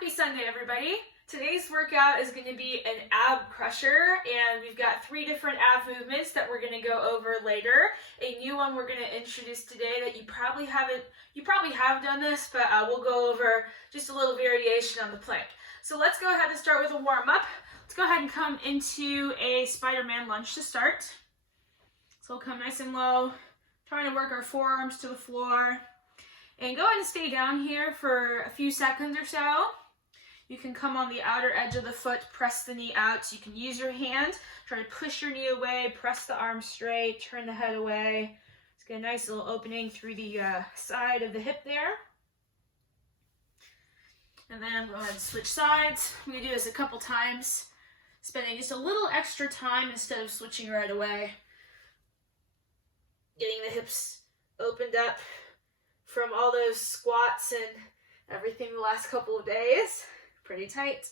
Happy Sunday, everybody. Today's workout is going to be an ab crusher, and we've got 3 different ab movements that we're going to go over later. A new one we're going to introduce today that you probably have done this, but we'll go over just a little variation on the plank. So let's go ahead and start with a warm up. Let's go ahead and come into a Spider-Man lunge to start. So we'll come nice and low, trying to work our forearms to the floor. And go ahead and stay down here for a few seconds or so. You can come on the outer edge of the foot, press the knee out. So you can use your hand, try to push your knee away, press the arm straight, turn the head away. Let's get a nice little opening through the side of the hip there. And then I'm going to switch sides. I'm going to do this a couple times, spending just a little extra time instead of switching right away. Getting the hips opened up from all those squats and everything the last couple of days. Pretty tight.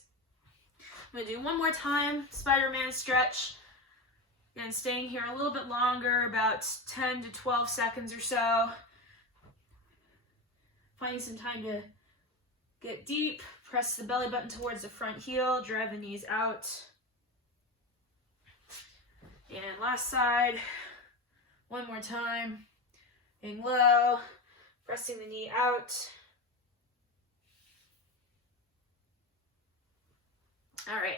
I'm going to do one more time, Spider-Man stretch. Again, staying here a little bit longer, about 10 to 12 seconds or so. Finding some time to get deep, press the belly button towards the front heel, drive the knees out. And last side, one more time, getting low, pressing the knee out. All right,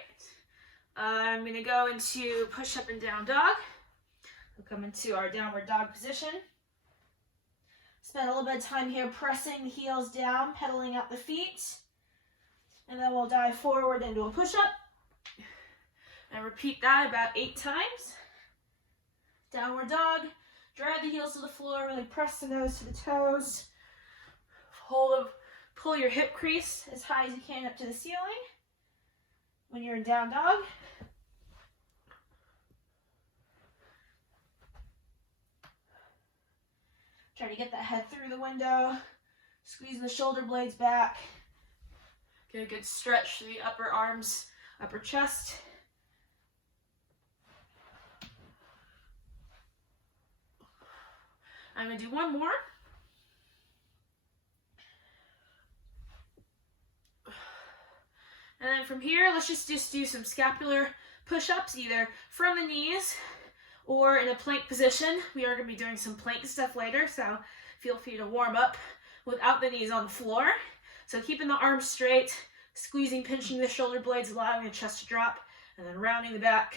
I'm gonna go into push up and down dog. We'll come into our downward dog position. Spend a little bit of time here pressing the heels down, pedaling out the feet. And then we'll dive forward into a push up. And repeat that about 8 times. Downward dog. Drive the heels to the floor, really press the nose to the toes. Pull your hip crease as high as you can up to the ceiling. When you're in down dog. Try to get that head through the window. Squeeze the shoulder blades back. Get a good stretch through the upper arms, upper chest. I'm going to do one more. And then from here, let's just do some scapular push-ups, either from the knees or in a plank position. We are going to be doing some plank stuff later, so feel free to warm up without the knees on the floor. So keeping the arms straight, squeezing, pinching the shoulder blades, allowing the chest to drop, and then rounding the back.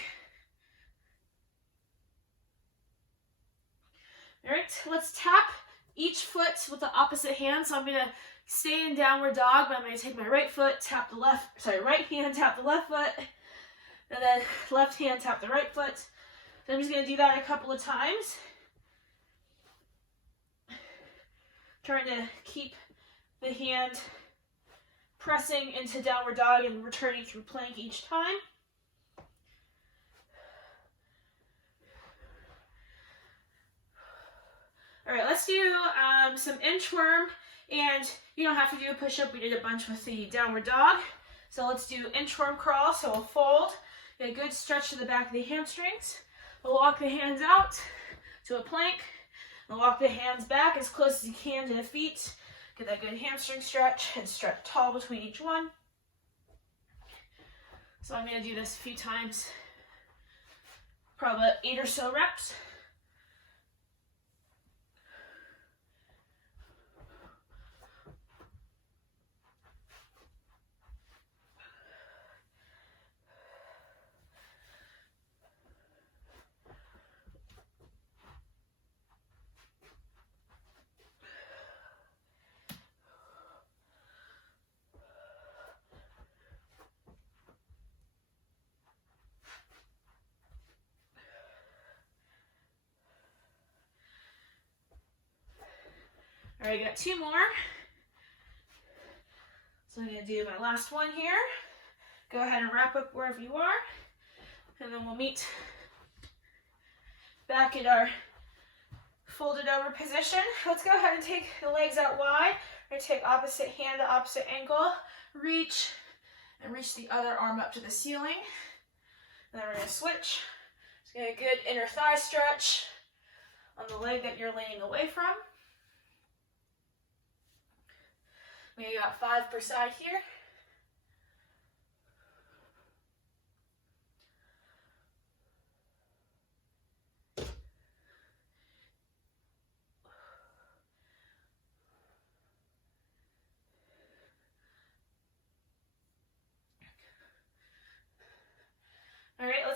All right, let's tap each foot with the opposite hand. So I'm going to stay in downward dog, but I'm going to take my right hand, tap the left foot, and then left hand, tap the right foot. So I'm just going to do that a couple of times. Trying to keep the hand pressing into downward dog and returning through plank each time. All right, let's do some inchworm, and you don't have to do a push-up. We did a bunch with the downward dog. So let's do inchworm crawl. So we'll fold, get a good stretch to the back of the hamstrings. We'll walk the hands out to a plank, and walk the hands back as close as you can to the feet. Get that good hamstring stretch, and stretch tall between each one. So I'm going to do this a few times, probably 8 or so reps. All right, I got 2 more. So I'm going to do my last one here. Go ahead and wrap up wherever you are. And then we'll meet back at our folded over position. Let's go ahead and take the legs out wide. We're going to take opposite hand to opposite ankle. Reach, and reach the other arm up to the ceiling. And then we're going to switch. Just get a good inner thigh stretch on the leg that you're leaning away from. We got 5 per side here.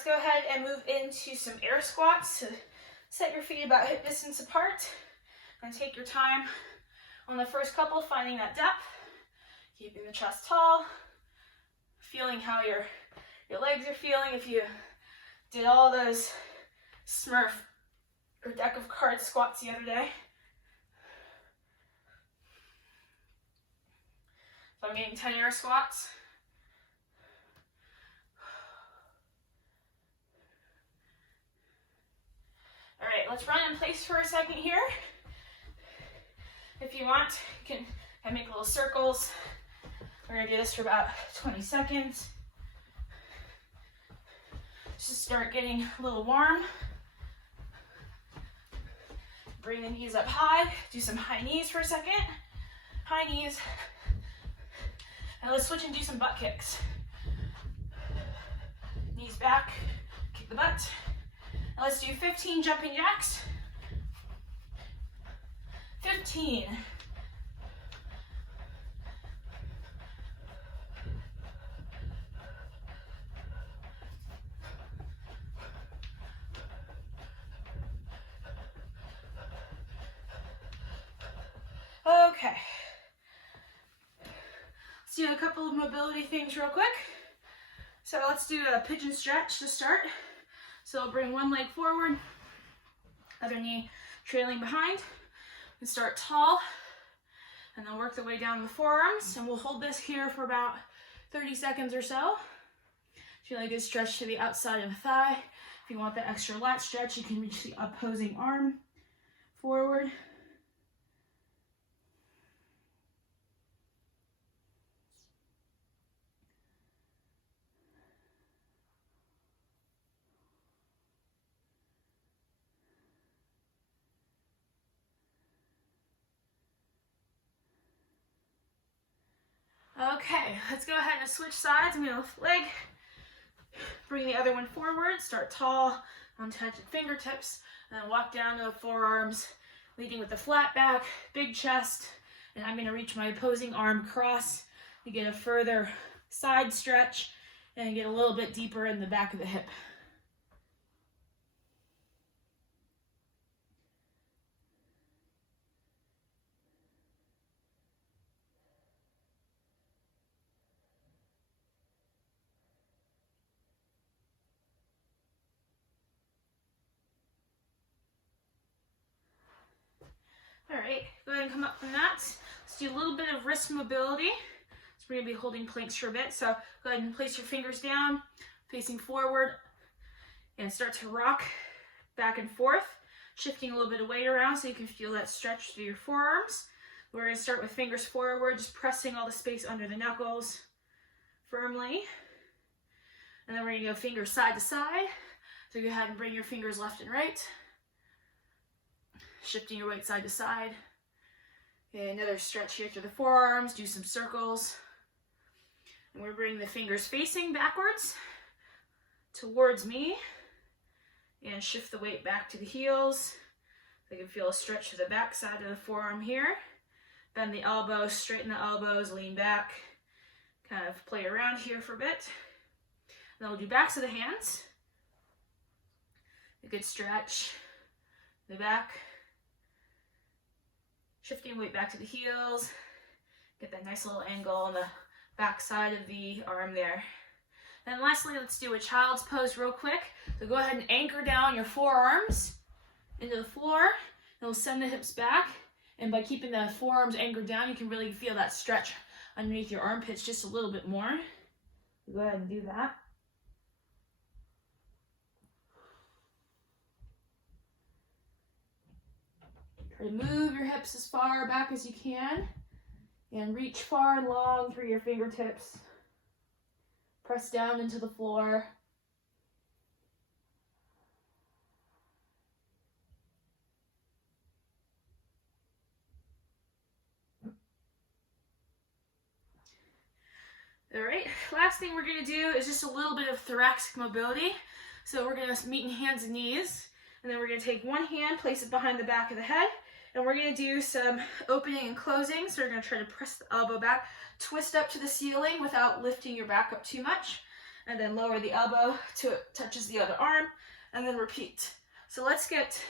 go ahead and move into some air squats. So set your feet about hip distance apart and take your time on the first couple, finding that depth, keeping the chest tall, feeling how your legs are feeling. If you did all those Smurf or deck of cards squats the other day. So I'm getting 10 air squats. All right, let's run in place for a second here. If you want, you can make little circles. We're gonna do this for about 20 seconds. Just start getting a little warm. Bring the knees up high. Do some high knees for a second. High knees. And let's switch and do some butt kicks. Knees back, kick the butt. Now let's do 15 jumping jacks. 15. Okay. Let's do a couple of mobility things real quick. So let's do a pigeon stretch to start. So I'll bring one leg forward, other knee trailing behind, and start tall, and then work the way down the forearms, and we'll hold this here for about 30 seconds or so. Feel a good stretch to the outside of the thigh. If you want that extra lat stretch, you can reach the opposing arm forward. Okay, let's go ahead and switch sides. I'm going to lift the leg, bring the other one forward, start tall, untouched fingertips, and then walk down to the forearms, leading with the flat back, big chest, and I'm going to reach my opposing arm across to get a further side stretch and get a little bit deeper in the back of the hip. All right, go ahead and come up from that. Let's do a little bit of wrist mobility. So we're gonna be holding planks for a bit. So go ahead and place your fingers down, facing forward, and start to rock back and forth, shifting a little bit of weight around so you can feel that stretch through your forearms. We're gonna start with fingers forward, just pressing all the space under the knuckles firmly. And then we're gonna go fingers side to side. So go ahead and bring your fingers left and right. Shifting your weight side to side. Okay, another stretch here through the forearms, do some circles. And we're bringing the fingers facing backwards towards me. And shift the weight back to the heels. So you can feel a stretch to the back side of the forearm here. Bend the elbows, straighten the elbows, lean back. Kind of play around here for a bit. Then we'll do backs of the hands. A good stretch. The back. Shifting weight back to the heels. Get that nice little angle on the back side of the arm there. And lastly, let's do a child's pose real quick. So go ahead and anchor down your forearms into the floor. And we'll send the hips back. And by keeping the forearms anchored down, you can really feel that stretch underneath your armpits just a little bit more. Go ahead and do that. Try to move your hips as far back as you can and reach far and long through your fingertips. Press down into the floor. All right, last thing we're going to do is just a little bit of thoracic mobility. So we're going to meet in hands and knees, and then we're going to take one hand, place it behind the back of the head, and we're going to do some opening and closing. So we're going to try to press the elbow back, twist up to the ceiling without lifting your back up too much, and then lower the elbow till it touches the other arm, and then repeat. So let's get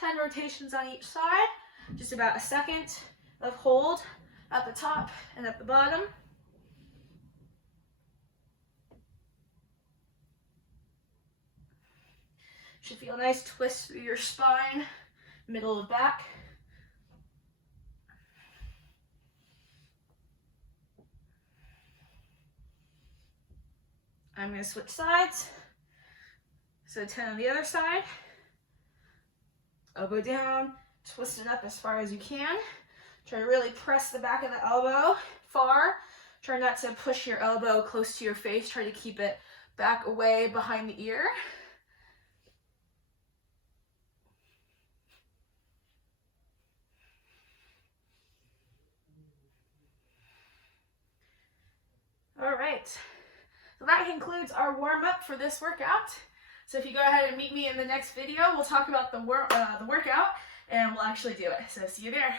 10 rotations on each side, just about a second of hold at the top and at the bottom. Should feel a nice twist through your spine, middle of back. I'm going to switch sides. So 10 on the other side. Elbow down, twist it up as far as you can. Try to really press the back of the elbow far. Try not to push your elbow close to your face. Try to keep it back away behind the ear. All right, so that concludes our warm-up for this workout. So if you go ahead and meet me in the next video, we'll talk about the workout and we'll actually do it. So see you there.